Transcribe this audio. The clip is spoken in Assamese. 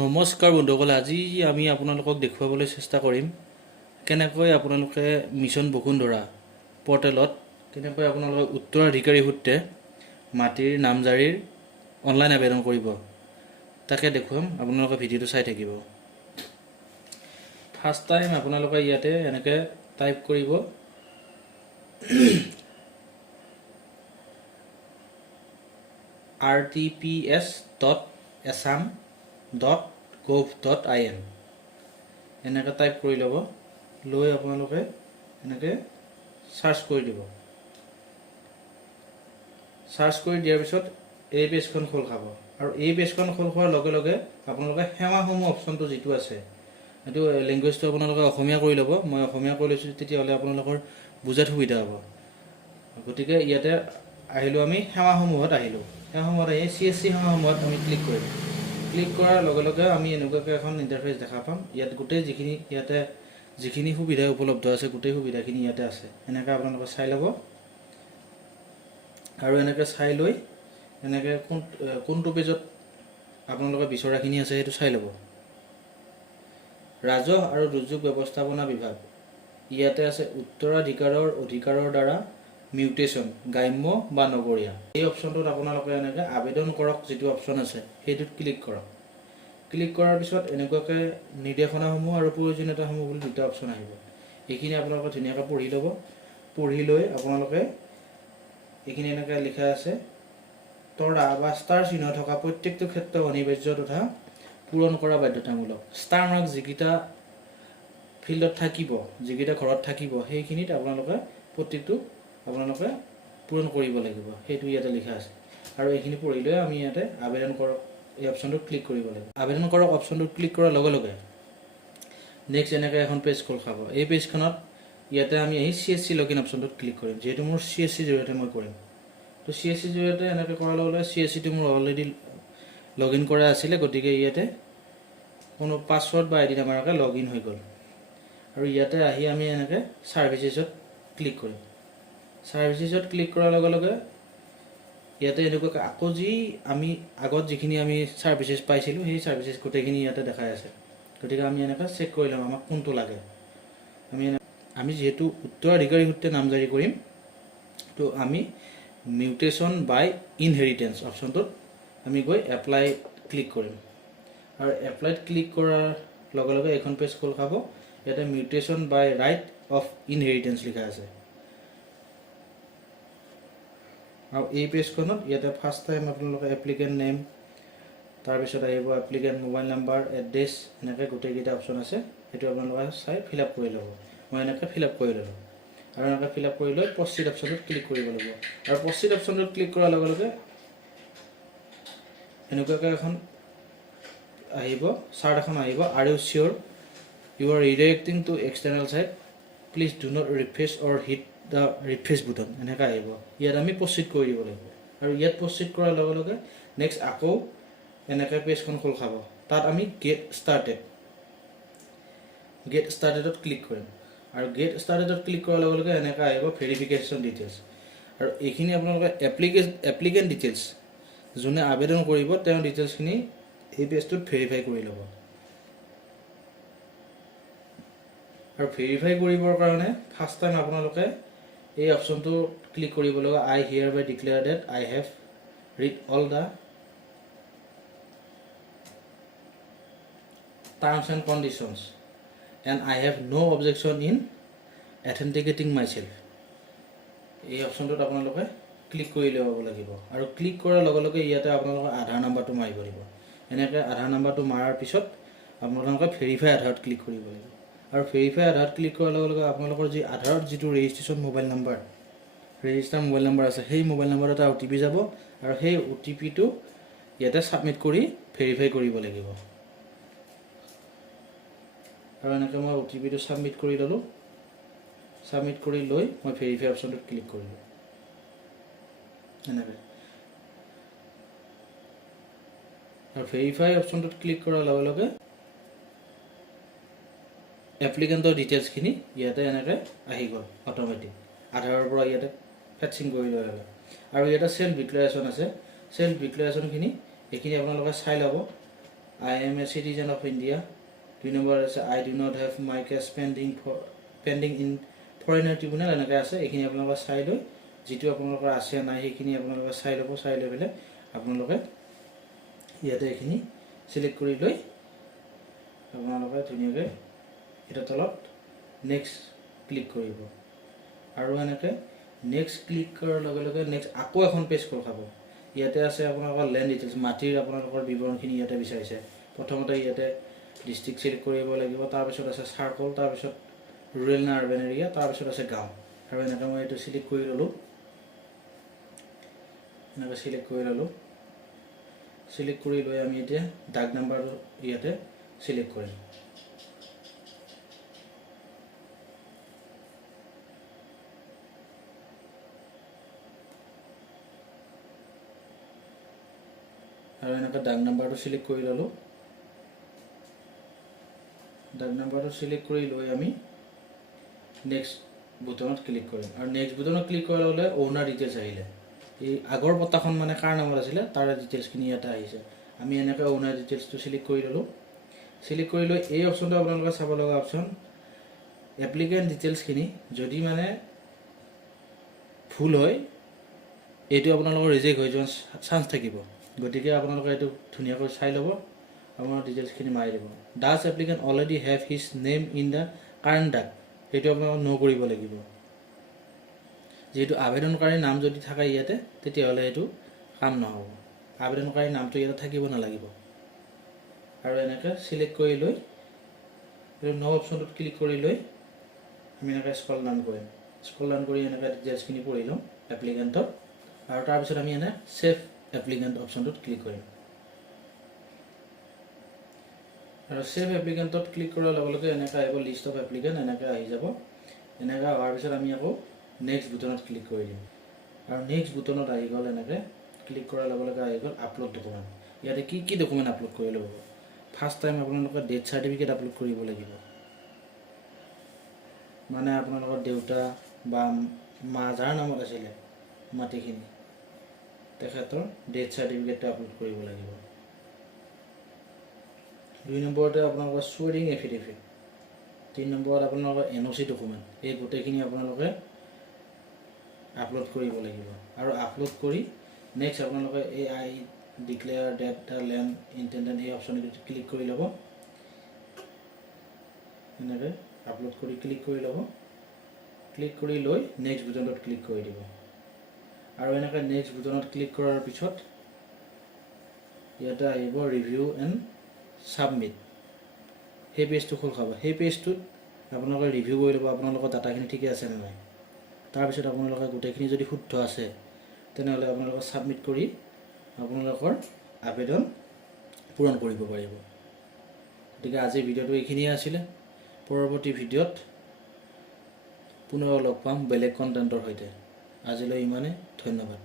নমস্কাৰ বন্ধুসকল, আজি আমি আপোনালোকক দেখুৱাবলৈ চেষ্টা কৰিম কেনেকৈ আপোনালোকে মিছন বসুন্ধৰা পৰ্টেলত কেনেকৈ আপোনালোকে উত্তৰাধিকাৰী সূত্ৰে মাটিৰ নামজাৰিৰ অনলাইন আবেদন কৰিব তাকে দেখুৱাম। আপোনালোকে ভিডিঅ'টো চাই থাকিব। ফাৰ্ষ্ট টাইম আপোনালোকে ইয়াতে এনেকৈ টাইপ কৰিব rtps.assam.gov.in এনেকৈ টাইপ কৰি ল'ব। লৈ আপোনালোকে এনেকৈ সাৰ্চ কৰি দিব। সাৰ্চ কৰি দিয়াৰ পিছত এই পেজখন খোল খাব আৰু এই পেজখন খোল খোৱাৰ লগে লগে আপোনালোকে সেৱাসমূহ অপশ্যনটো যিটো আছে এইটো লেংগুৱেজটো আপোনালোকে অসমীয়া কৰি ল'ব। মই অসমীয়া কৰি লৈছোঁ, তেতিয়াহ'লে আপোনালোকৰ বুজাত সুবিধা হ'ব। গতিকে ইয়াতে আহিলোঁ, আমি সেৱাসমূহত আহিলোঁ। সেৱাসমূহত আহি CSC সেৱাসমূহত আমি ক্লিক কৰিম। ক্লিক কৰাৰ লগে লগে আমি এনেকুৱাকৈ এখন ইণ্টাৰফেচ দেখা পাম। ইয়াত গোটেই যিখিনি সুবিধা উপলব্ধ আছে গোটেই সুবিধাখিনি ইয়াতে আছে। এনেকৈ আপোনালোকে চাই ল'ব আৰু এনেকৈ চাই লৈ এনেকৈ কোনটো পেজত আপোনালোকে বিচৰাখিনি আছে সেইটো চাই ল'ব। ৰাজহ আৰু দুৰ্যোগ ব্যৱস্থাপনা বিভাগ, ইয়াতে আছে উত্তৰাধিকাৰৰ অধিকাৰৰ দ্বাৰা মিউটেশ্যন, গ্ৰাম্য বা নগৰীয়া। এই অপশ্যনটোত আপোনালোকে এনেকৈ আবেদন কৰক যিটো অপশ্যন আছে সেইটোত ক্লিক কৰক। ক্লিক কৰাৰ পিছত এনেকুৱাকৈ নিৰ্দেশনাসমূহ আৰু প্ৰয়োজনীয়তাসমূহ বুলি দুটা অপশ্যন আহিব। এইখিনি আপোনালোকে ধুনীয়াকৈ পঢ়ি ল'ব। পঢ়ি লৈ আপোনালোকে এইখিনি এনেকৈ লিখা আছে, তৰা বা ষ্টাৰ চিহ্ন থকা প্ৰত্যেকটো ক্ষেত্ৰ অনিবাৰ্য তথা পূৰণ কৰা বাধ্যতামূলক। ষ্টাৰ মাৰ্ক যিকেইটা ফিল্ডত থাকিব, যিকেইটা ঘৰত থাকিব, সেইখিনিত আপোনালোকে প্ৰত্যেকটো আপোনালোকে পূৰণ কৰিব লাগিব, সেইটো ইয়াতে লিখা আছে। আৰু এইখিনি পঢ়ি লৈ আমি ইয়াতে আবেদন কৰক এই অপশ্যনটোত ক্লিক কৰিব লাগিব। আবেদন কৰক অপশ্যনটোত ক্লিক কৰাৰ লগে লগে নেক্সট এনেকৈ এখন পেজ খোল খাব। এই পেজখনত ইয়াতে আমি আহি CSC লগইন অপশ্যনটোত ক্লিক কৰিম। যিহেতু মোৰ CSC জৰিয়তে মই কৰিম, তো CSC জৰিয়তে এনেকৈ কৰাৰ লগে লগে CSCটো মোৰ অলৰেডি লগইন কৰা আছিলে, গতিকে ইয়াতে কোনো পাছৱৰ্ড বা ID নামাৰাকৈ লগইন হৈ গ'ল। আৰু ইয়াতে আহি আমি এনেকৈ ছাৰ্ভিচেছত ক্লিক কৰিম। ছাৰ্ভিচেছত ক্লিক কৰাৰ লগে লগে ইয়াতে এনেকুৱাকৈ আকৌ আমি আগত যিখিনি আমি ছাৰ্ভিচেছ পাইছিলোঁ সেই ছাৰ্ভিচেছ গোটেইখিনি ইয়াতে দেখাই আছে। গতিকে আমি এনেকৈ চেক কৰি ল'ম আমাক কোনটো লাগে। আমি যিহেতু উত্তৰাধিকাৰী সূত্ৰে নামজাৰি কৰিম, তো আমি মিউটেশ্যন বাই ইনহেৰিটেঞ্চ অপশ্যনটোত আমি গৈ এপ্লাই ক্লিক কৰিম। আৰু এপ্লাইত ক্লিক কৰাৰ লগে লগে এখন পেজ খোল খাব। ইয়াতে mutation by right of inheritance লিখা আছে। আৰু এই পেজখনত ইয়াতে ফাৰ্ষ্ট টাইম আপোনালোকে এপ্লিকেণ্ট নেম, তাৰপিছত আহিব এপ্লিকেণ্ট মোবাইল নাম্বাৰ, এড্ৰেছ, এনেকৈ গোটেইকেইটা অপশ্যন আছে। সেইটো আপোনালোকে চাই ফিল আপ কৰি ল'ব। মই এনেকৈ ফিল আপ কৰি ল'লোঁ আৰু এনেকৈ ফিল আপ কৰি লৈ প্ৰচিড অপশ্যনটোত ক্লিক কৰিব লাগিব। আৰু প্ৰচিড অপশ্যনটোত ক্লিক কৰাৰ লগে লগে এনেকুৱাকৈ এখন আহিব, চাৰ্ট এখন আহিব, are you sure you are redirecting to external site, please do not refresh or hit the refresh button, এনেকৈ আহিব। ইয়াত আমি প্ৰচিড কৰি দিব লাগিব। আৰু ইয়াত প্ৰচিড কৰাৰ লগে লগে নেক্সট আকৌ এনেকৈ পেজখন খোল খাব। তাত আমি গেট ষ্টাৰ্টেডত ক্লিক কৰিম। আৰু গেট ষ্টাৰ্টেডত ক্লিক কৰাৰ লগে লগে এনেকৈ আহিব ভেৰিফিকেশ্যন ডিটেইলছ। আৰু এইখিনি আপোনালোকে এপ্লিকেণ্ট ডিটেইলছ, যোনে আবেদন কৰিব তেওঁৰ ডিটেইলছখিনি এই পেজটোত ভেৰিফাই কৰি ল'ব। আৰু ভেৰিফাই কৰিবৰ কাৰণে ফাৰ্ষ্ট টাইম আপোনালোকে এই অপশ্যনটো ক্লিক কৰিব লাগিব। I hereby declare that I have read all the terms and conditions and I have no' objection in authenticating myself. এই অপশ্যনটোত আপোনালোকে ক্লিক কৰি ল'ব লাগিব। আৰু ক্লিক কৰাৰ লগে লগে ইয়াতে আপোনালোকৰ আধাৰ নাম্বাৰটো মাৰিব লাগিব। এনেকৈ আধাৰ নাম্বাৰটো মৰাৰ পিছত আপোনালোকে ভেৰিফাই আধাৰত ক্লিক কৰিব লাগিব। আৰু ভেৰিফাই আধাৰত ক্লিক কৰাৰ লগে লগে আপোনালোকৰ আধাৰত যিটো registration mobile number, register mobile number আছে, সেই মোবাইল নাম্বাৰত এটা OTP যাব। আৰু সেই OTPটো ইয়াতে ছাবমিট কৰি ভেৰিফাই কৰিব লাগিব। আৰু এনেকৈ মই OTPটো ছাবমিট কৰি ল'লোঁ। ছাবমিট কৰি লৈ মই ভেৰিফাই অপশ্যনটোত ক্লিক কৰিলোঁ। এনেকৈ আৰু ভেৰিফাই অপশ্যনটোত ক্লিক কৰাৰ লগে লগে এপ্লিকেণ্টৰ ডিটেইলছখিনি ইয়াতে এনেকৈ আহি গ'ল অট'মেটিক। আধাৰৰ পৰা ইয়াতে ফেটচিং কৰি লৈ ল'লে। আৰু ইয়াতে চেল্ফ ডিক্লেৰেশ্যন আছে। চেল্ফ ডিক্লেৰেশ্যনখিনি এইখিনি আপোনালোকে চাই ল'ব। I am a citizen of India. 2 number আছে I do not have my case pending in foreigner tribunal এনেকৈ আছে। এইখিনি আপোনালোকে চাই লৈ যিটো আপোনালোকৰ আছে নাই সেইখিনি আপোনালোকে চাই ল'ব। চাই লৈ পেলাই আপোনালোকে ইয়াতে এইখিনি চিলেক্ট কৰি লৈ আপোনালোকে ধুনীয়াকৈ এটা তলত নেক্সট ক্লিক কৰিব। আৰু এনেকৈ নেক্সট ক্লিক কৰাৰ লগে লগে নেক্সট আকৌ এখন পেজ খোল খাব। ইয়াতে আছে আপোনালোকৰ লেণ্ড ডিটেইলছ, মাটিৰ আপোনালোকৰ বিৱৰণখিনি ইয়াতে বিচাৰিছে। প্ৰথমতে ইয়াতে ডিষ্ট্ৰিক্ট চিলেক্ট কৰিব লাগিব, তাৰপিছত আছে চাৰ্কল, তাৰপিছত ৰুৰেল না আৰ্বান এৰিয়া, তাৰপিছত আছে গাঁও। আৰু এনেকৈ মই এইটো চিলেক্ট কৰি ল'লোঁ। এনেকৈ চিলেক্ট কৰি ল'লোঁ। চিলেক্ট কৰি লৈ আমি এতিয়া ডাক নাম্বাৰটো ইয়াতে চিলেক্ট কৰিম। আৰু এনেকৈ ডাক নাম্বাৰটো চিলেক্ট কৰি ল'লোঁ। ডাক নাম্বাৰটো চিলেক্ট কৰি লৈ আমি নেক্সট বুটনত ক্লিক কৰিম। আৰু নেক্সট বুটনত ক্লিক কৰাৰ লগে লগে অ'নাৰ ডিটেইলছ আহিলে। এই আগৰ পট্টাখন মানে কাৰ নামত আছিলে তাৰ ডিটেইলছখিনি ইয়াতে আহিছে। আমি এনেকৈ অ'নাৰ ডিটেইলছটো চিলেক্ট কৰি ল'লোঁ। চিলেক্ট কৰি লৈ এই অপশ্যনটো আপোনালোকে চাব লগা অপশ্যন, এপ্লিকেণ্ট ডিটেইলছখিনি যদি মানে ভুল হয় এইটো আপোনালোকৰ ৰিজেক্ট হৈ যোৱাৰ চান্স থাকিব। গতিকে আপোনালোকে এইটো ধুনীয়াকৈ চাই ল'ব, আপোনাৰ ডিটেইলছখিনি মাৰি দিব। Does applicant already have his name in the current ডাক, সেইটো আপোনালোকে ন' কৰিব লাগিব। যিহেতু আবেদনকাৰীৰ নাম যদি থাকে ইয়াতে তেতিয়াহ'লে এইটো কাম নহ'ব। আবেদনকাৰীৰ নামটো ইয়াতে থাকিব নালাগিব। আৰু এনেকৈ চিলেক্ট কৰি লৈ ন' অপশ্যনটোত ক্লিক কৰি লৈ আমি এনেকৈ স্ক্ৰল ডাউন কৰিম। স্ক্ৰল ডাউন কৰি এনেকৈ ডিটেইলছখিনি পঢ়ি ল'ম এপ্লিকেণ্টৰ। আৰু তাৰপিছত আমি এনে ছেভ এপ্লিকেণ্ট অপশ্যনটোত ক্লিক কৰিম। আৰু ছেভ এপ্লিকেণ্টত ক্লিক কৰাৰ লগে লগে এনেকৈ আহিব লিষ্ট অফ এপ্লিকেণ্ট, এনেকৈ আহি যাব। এনেকৈ অহাৰ পিছত আমি আকৌ নেক্সট বুটনত ক্লিক কৰি দিম। আৰু নেক্সট বুটনত আহি গ'ল, এনেকৈ ক্লিক কৰাৰ লগে লগে আহি গ'ল আপলোড ডকুমেণ্ট। ইয়াতে কি কি ডকুমেণ্ট আপলোড কৰি ল'ব। ফাৰ্ষ্ট টাইম আপোনালোকৰ ডেথ চাৰ্টিফিকেট আপলোড কৰিব লাগিব। মানে আপোনালোকৰ দেউতা বা মা যাৰ নামত আছিলে মাটিখিনি তেখেতৰ ডেথ চাৰ্টিফিকেটটো আপলোড কৰিব লাগিব। 2 নম্বৰতে আপোনালোকৰ চুৱেৰিং এফিডেভিট। 3 নম্বৰত আপোনালোকৰ NOC ডকুমেণ্ট। এই গোটেইখিনি আপোনালোকে আপলোড কৰিব লাগিব। আৰু আপলোড কৰি নেক্সট আপোনালোকে এই আই ডিক্লেয়াৰ ডেট দ্য লেণ্ড ইণ্টেণ্ডেণ্ট এই অপশ্যনটোত ক্লিক কৰি ল'ব। এনেকৈ আপলোড কৰি ক্লিক কৰি ল'ব। ক্লিক কৰি লৈ নেক্সট বুটনত ক্লিক কৰি দিব। আৰু এনেকৈ নেক্সট বুটনত ক্লিক কৰাৰ পিছত ইয়াতে আহিব ৰিভিউ এণ্ড ছাবমিট। সেই পেজটো খোল খাব। সেই পেজটোত আপোনালোকে ৰিভিউ কৰি ল'ব আপোনালোকৰ ডাটাখিনি ঠিকে আছে নে নাই। তাৰপিছত আপোনালোকে গোটেইখিনি যদি শুদ্ধ আছে তেনেহ'লে আপোনালোকে ছাবমিট কৰি আপোনালোকৰ আবেদন পূৰণ কৰিব পাৰিব। গতিকে আজিৰ ভিডিঅ'টো এইখিনিয়ে আছিলে। পৰৱৰ্তী ভিডিঅ'ত পুনৰ লগ পাম বেলেগ কণ্টেণ্টৰ সৈতে। আজিলৈ ইমানে, ধন্যবাদ।